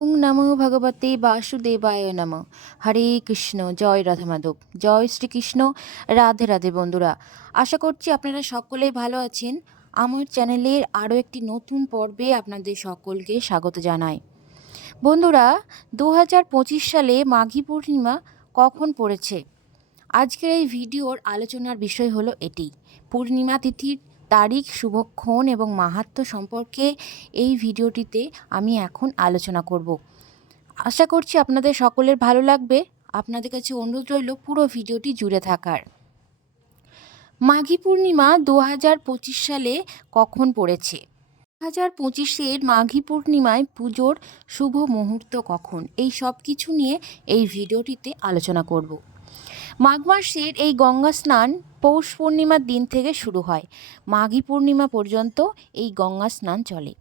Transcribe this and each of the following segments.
ওং নমো ভগবতে বাসুদেবায় নম। হরে কৃষ্ণ, জয় রাধা মাধব জয় শ্রীকৃষ্ণ, রাধে রাধে বন্ধুরা। আশা করছি আপনারা সকলেই ভালো আছেন। আমার চ্যানেলের আরও একটি নতুন পর্বে আপনাদের সকলকে স্বাগত জানাই। বন্ধুরা দু হাজার পঁচিশ সালে মাঘী পূর্ণিমা কখন পড়েছে? আজকের এই ভিডিওর আলোচনার বিষয় হলো এটি। পূর্ণিমা তিথির তারিখ, শুভক্ষণ এবং মাহাত্ম্য সম্পর্কে এই ভিডিওটিতে আমি এখন আলোচনা করব। আশা করছি আপনাদের সকলের ভালো লাগবে। আপনাদের কাছে অনুরোধ রইল পুরো ভিডিওটি জুড়ে থাকার। মাঘী পূর্ণিমা দু হাজার পঁচিশ সালে কখন পড়েছে? দু হাজার পঁচিশের মাঘী পূর্ণিমায় পুজোর শুভ মুহূর্ত কখন? এই সব কিছু নিয়ে এই ভিডিওটিতে আলোচনা করব। মাঘ মাসের এই গঙ্গা স্নান পৌষ পূর্ণিমার দিন থেকে শুরু হয়। মাঘী পূর্ণিমা পর্যন্ত এই গঙ্গা স্নান চলে।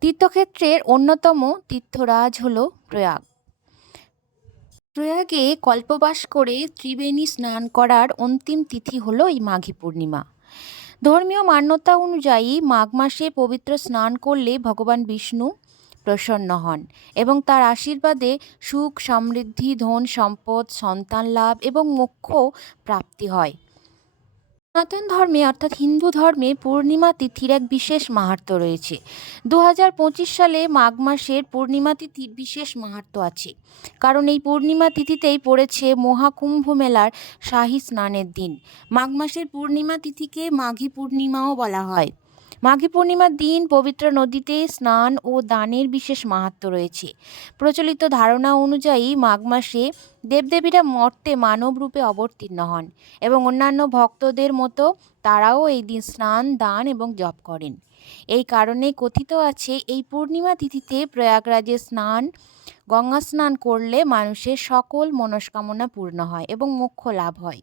তীর্থক্ষেত্রের অন্যতম তীর্থরাজ হল প্রয়াগ। প্রয়াগে কল্পবাস করে ত্রিবেণী স্নান করার অন্তিম তিথি হল এই মাঘী পূর্ণিমা। ধর্মীয় মান্যতা অনুযায়ী মাঘ মাসে পবিত্র স্নান করলে ভগবান বিষ্ণু প্রসন্ন হন এবং তার আশীর্বাদে সুখ, সমৃদ্ধি, ধন সম্পদ, সন্তান লাভ এবং মোক্ষ প্রাপ্তি হয়। সনাতন ধর্মে অর্থাৎ হিন্দু ধর্মে পূর্ণিমা তিথির এক বিশেষ মাহাত্ম্য রয়েছে। দু হাজার পঁচিশ সালে মাঘ মাসের পূর্ণিমা তিথির বিশেষ মাহাত্ম্য আছে। কারণ এই পূর্ণিমা তিথিতেই পড়েছে মহাকুম্ভ মেলার শাহী স্নানের দিন। মাঘ মাসের পূর্ণিমা তিথিকে মাঘী পূর্ণিমাও বলা হয়। মাঘী পূর্ণিমার দিন পবিত্র নদীতে স্নান ও দানের বিশেষ মাহাত্ম্য রয়েছে। প্রচলিত ধারণা অনুযায়ী মাঘ মাসে দেবদেবীরা মর্তে মানব রূপে অবতীর্ণ হন এবং অন্যান্য ভক্তদের মতো তারাও এই দিন স্নান, দান এবং জপ করেন। এই কারণে কথিত আছে, এই পূর্ণিমা তিথিতে প্রয়াগরাজে স্নান, গঙ্গা স্নান করলে মানুষের সকল মনস্কামনা পূর্ণ হয় এবং মোক্ষ লাভ হয়।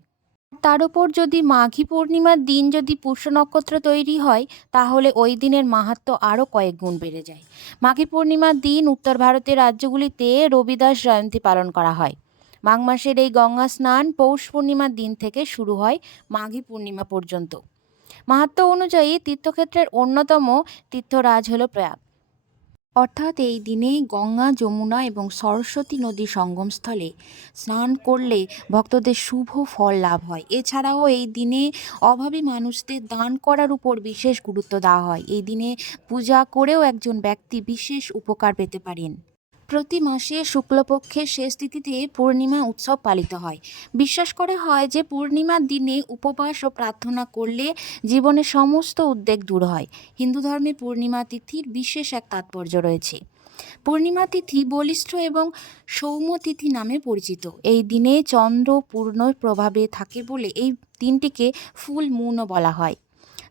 তার উপর যদি মাঘী পূর্ণিমার দিন যদি পুষ্য নক্ষত্র তৈরি হয়, তাহলে ওই দিনের মাহাত্ম্য আরও কয়েক গুণ বেড়ে যায়। মাঘী পূর্ণিমার দিন উত্তর ভারতের রাজ্যগুলিতে রবিদাস জয়ন্তী পালন করা হয়। মাঘ মাসের এই গঙ্গা স্নান পৌষ পূর্ণিমার দিন থেকে শুরু হয় মাঘী পূর্ণিমা পর্যন্ত। মাহাত্ম্য অনুযায়ী তীর্থক্ষেত্রের অন্যতম তীর্থরাজ হল প্রয়াগ। অর্থাৎ এই দিনে গঙ্গা, যমুনা এবং সরস্বতী নদী সঙ্গমস্থলে স্নান করলে ভক্তদের শুভ ফল লাভ হয়। এছাড়াও এই দিনে অভাবী মানুষদের দান করার উপর বিশেষ গুরুত্ব দেওয়া হয়। এই দিনে পূজা করেও একজন ব্যক্তি বিশেষ উপকার পেতে পারেন। প্রতি মাসে শুক্লপক্ষের শেষ তিথিতে পূর্ণিমা উৎসব পালিত হয়। বিশ্বাস করা হয় যে পূর্ণিমার দিনে উপবাস ও প্রার্থনা করলে জীবনের সমস্ত উদ্বেগ দূর হয়। হিন্দু ধর্মে পূর্ণিমা তিথির বিশেষ এক তাৎপর্য রয়েছে। পূর্ণিমা তিথি বলিষ্ঠ এবং সৌম্য তিথি নামে পরিচিত। এই দিনে চন্দ্র পূর্ণ প্রভাবে থাকে বলে এই দিনটিকে ফুল মুনও বলা হয়।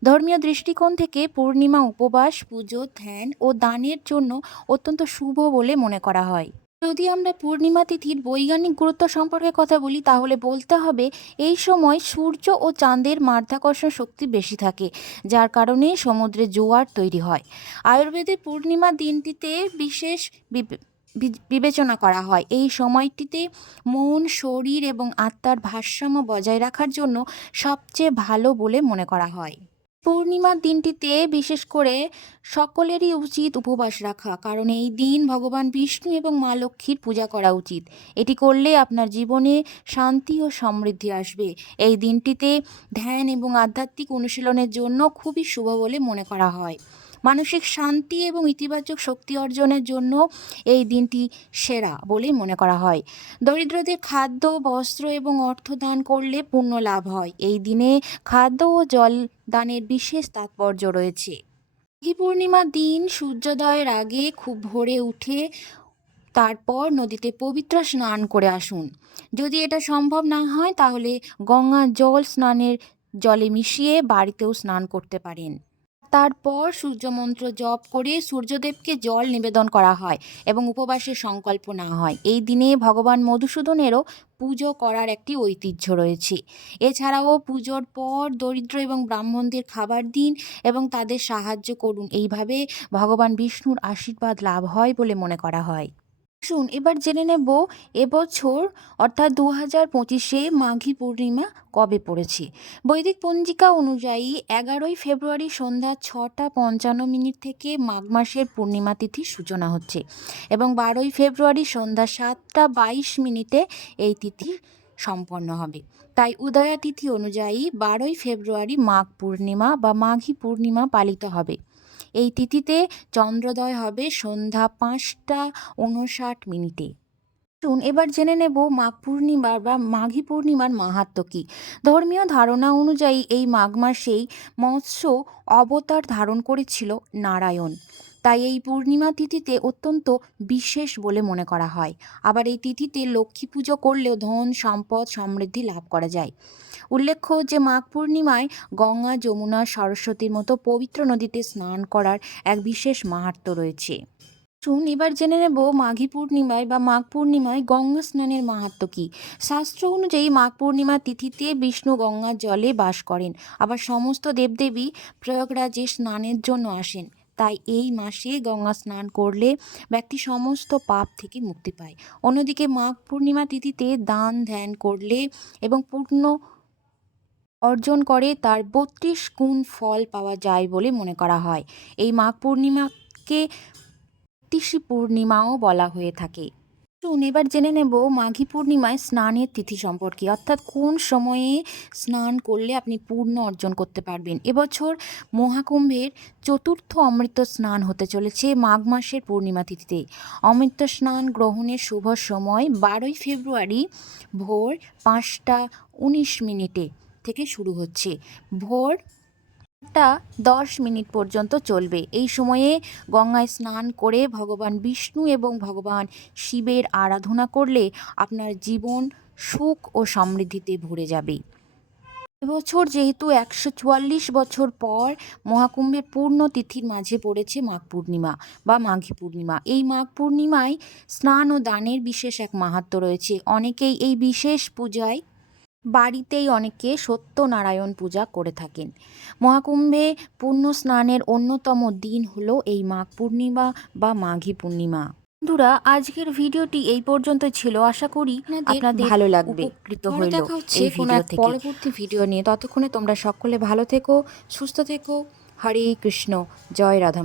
ধর্মীয় দৃষ্টিকোণ থেকে পূর্ণিমা, উপবাস, পুজো, ধ্যান ও দানের জন্য অত্যন্ত শুভ বলে মনে করা হয়। যদি আমরা পূর্ণিমা তিথির বৈজ্ঞানিক গুরুত্ব সম্পর্কে কথা বলি, তাহলে বলতে হবে এই সময় সূর্য ও চাঁদের মাধ্যাকর্ষণ শক্তি বেশি থাকে, যার কারণে সমুদ্রে জোয়ার তৈরি হয়। আয়ুর্বেদের পূর্ণিমা দিনটিতে বিশেষ বিবেচনা করা হয়। এই সময়টিতে মন, শরীর এবং আত্মার ভারসাম্য বজায় রাখার জন্য সবচেয়ে ভালো বলে মনে করা হয়। পূর্ণিমার দিনটিতে বিশেষ করে সকলেরই উচিত উপবাস রাখা, কারণ এই দিন ভগবান বিষ্ণু এবং মা লক্ষ্মীর পূজা করা উচিত। এটি করলে আপনার জীবনে শান্তি ও সমৃদ্ধি আসবে। এই দিনটিতে ধ্যান এবং আধ্যাত্মিক অনুশীলনের জন্য খুবই শুভ বলে মনে করা হয়। মানসিক শান্তি এবং ইতিবাচক শক্তি অর্জনের জন্য এই দিনটি সেরা বলেই মনে করা হয়। দরিদ্রদের খাদ্য, বস্ত্র এবং অর্থ দান করলে পুণ্য লাভ হয়। এই দিনে খাদ্য ও জল দানের বিশেষ তাৎপর্য রয়েছে। মাঘী পূর্ণিমার দিন সূর্যোদয়ের আগে খুব ভোরে উঠে তারপর নদীতে পবিত্র স্নান করে আসুন। যদি এটা সম্ভব না হয় তাহলে গঙ্গা জল স্নানের জলে মিশিয়ে বাড়িতেও স্নান করতে পারেন। তারপর সূর্যমন্ত্র জপ করে সূর্যদেবকে জল নিবেদন করা হয় এবং উপবাসের সংকল্প না হয়। এই দিনে ভগবান মধুসূদনেরও পুজো করার একটি ঐতিহ্য রয়েছে। এছাড়াও পুজোর পর দরিদ্র এবং ব্রাহ্মণদের খাবার দিন এবং তাদের সাহায্য করুন। এইভাবে ভগবান বিষ্ণুর আশীর্বাদ লাভ হয় বলে মনে করা হয়। শুন, এবার জেনে নেব এবছর অর্থাৎ দু হাজার পঁচিশে মাঘী পূর্ণিমা কবে পড়েছে। বৈদিক পঞ্জিকা অনুযায়ী এগারোই ফেব্রুয়ারি সন্ধ্যা ছটা পঞ্চান্ন মিনিট থেকে মাঘ মাসের পূর্ণিমা তিথির সূচনা হচ্ছে এবং বারোই ফেব্রুয়ারি সন্ধ্যা সাতটা বাইশ মিনিটে এই তিথি সম্পন্ন হবে। তাই উদয়া তিথি অনুযায়ী বারোই ফেব্রুয়ারি মাঘ পূর্ণিমা বা মাঘী পূর্ণিমা পালিত হবে। এই তিথিতে চন্দ্রোদয় হবে সন্ধ্যা পাঁচটা উনষাট মিনিটে। শুন এবার জেনে নেব মাঘ পূর্ণিমার বা মাঘী পূর্ণিমার মাহাত্ম কী। ধর্মীয় ধারণা অনুযায়ী এই মাঘ মাসেই মৎস্য অবতার ধারণ করেছিল নারায়ণ। তাই এই পূর্ণিমা তিথিতে অত্যন্ত বিশেষ বলে মনে করা হয়। আবার এই তিথিতে লক্ষ্মী পুজো করলেও ধন, সম্পদ সমৃদ্ধি লাভ করা যায়। উল্লেখ্য যে মাঘ পূর্ণিমায় গঙ্গা, যমুনা, সরস্বতীর মতো পবিত্র নদীতে স্নান করার এক বিশেষ মাহাত্ম্য রয়েছে। শুন, এবার জেনে নেব মাঘী পূর্ণিমায় বা মাঘ পূর্ণিমায় গঙ্গা স্নানের মাহাত্ম্য কী? শাস্ত্র অনুযায়ী মাঘ পূর্ণিমা তিথিতে বিষ্ণু গঙ্গার জলে বাস করেন। আবার সমস্ত দেবদেবী প্রয়াগরাজে স্নানের জন্য আসেন। তাই এই মাসে গঙ্গা স্নান করলে ব্যক্তি সমস্ত পাপ থেকে মুক্তি পায়। অন্যদিকে মাঘ পূর্ণিমা তিথিতে দান ধ্যান করলে এবং পূর্ণ অর্জন করে তার বত্রিশ গুণ ফল পাওয়া যায় বলে মনে করা হয়। এই মাঘ পূর্ণিমাকে তিসি পূর্ণিমাও বলা হয়ে থাকে। শুন এবার জেনে নেব মাঘী পূর্ণিমায় স্নানের তিথি সম্পর্কে। অর্থাৎ কোন সময়ে স্নান করলে আপনি পূর্ণ অর্জন করতে পারবেন? এবছর মহাকুম্ভের চতুর্থ অমৃত স্নান হতে চলেছে মাঘ মাসের পূর্ণিমা তিথিতে। অমৃত স্নান গ্রহণের শুভ সময় বারোই ফেব্রুয়ারি ভোর পাঁচটা উনিশ মিনিটে থেকে শুরু হচ্ছে। ভোর টা দশ মিনিট পর্যন্ত চলবে। এই সময়ে গঙ্গায় স্নান করে ভগবান বিষ্ণু এবং ভগবান শিবের আরাধনা করলে আপনার জীবন সুখ ও সমৃদ্ধিতে ভরে যাবে। এবছর যেহেতু একশো চুয়াল্লিশ বছর পর মহাকুম্ভের পূর্ণ তিথির মাঝে পড়েছে মাঘ পূর্ণিমা বা মাঘী পূর্ণিমা। এই মাঘ পূর্ণিমায় স্নান ও দানের বিশেষ এক মাহাত্ম্য রয়েছে। অনেকেই এই বিশেষ পূজায় বাড়িতেই অনেকে সত্যনারায়ণ পূজা করে থাকেন। মহাকুম্ভে পুণ্য স্নানের অন্যতম দিন হলো এই মাঘ পূর্ণিমা বা মাঘী পূর্ণিমা। বন্ধুরা আজকের ভিডিওটি এই পর্যন্ত ছিল। আশা করি আপনাদের ভালো লাগবে। উপকৃত হইল এই ভিডিও থেকে। পরবর্তী ভিডিও নিয়ে। ততক্ষণে তোমরা সকলে ভালো থেকো সুস্থ থেকো। হরে কৃষ্ণ। জয় রাধা